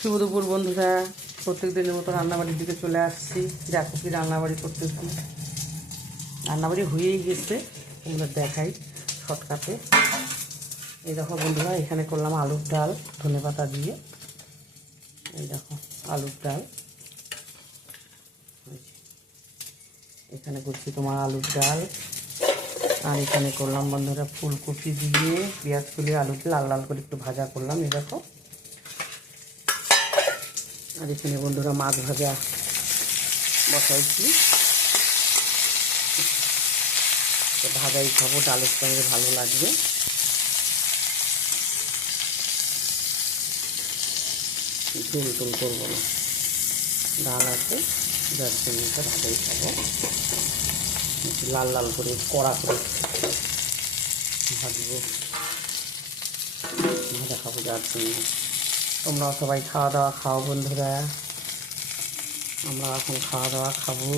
শুভ দুপুর বন্ধুরা, প্রত্যেক দিনের মতো রান্নাবাড়ির দিকে চলে আসছি। দেখো কি রান্নাবাড়ি করতেছি। রান্নাবাড়ি হয়েই গেছে, তোমাদের দেখাই শর্টকাটে। এই দেখো বন্ধুরা, এখানে করলাম আলুর ডাল ধনেপাতা দিয়ে। এই দেখো আলুর ডাল, এখানে করছি তোমার আলুর ডাল। আর এখানে করলাম বন্ধুরা ফুলকপি দিয়ে পেঁয়াজ ফুলিয়ে আলুকে লাল লাল করে একটু ভাজা করলাম। এই দেখো। আর এখানে বন্ধুরা মাছ ভাজা বসাইছি, ভাজাই খাবো, ডালের সঙ্গে ভালো লাগবে। ঝুল টুল করবো না, ডাল আছে যার জন্য ভাজাই খাবো। লাল লাল করে কড়া করে ভাজবো, ভাজা খাবো যার জন্য। তোমরাও সবাই খাওয়া দাওয়া খাও বন্ধুরা, আমরা এখন খাওয়া দাওয়া খাবো।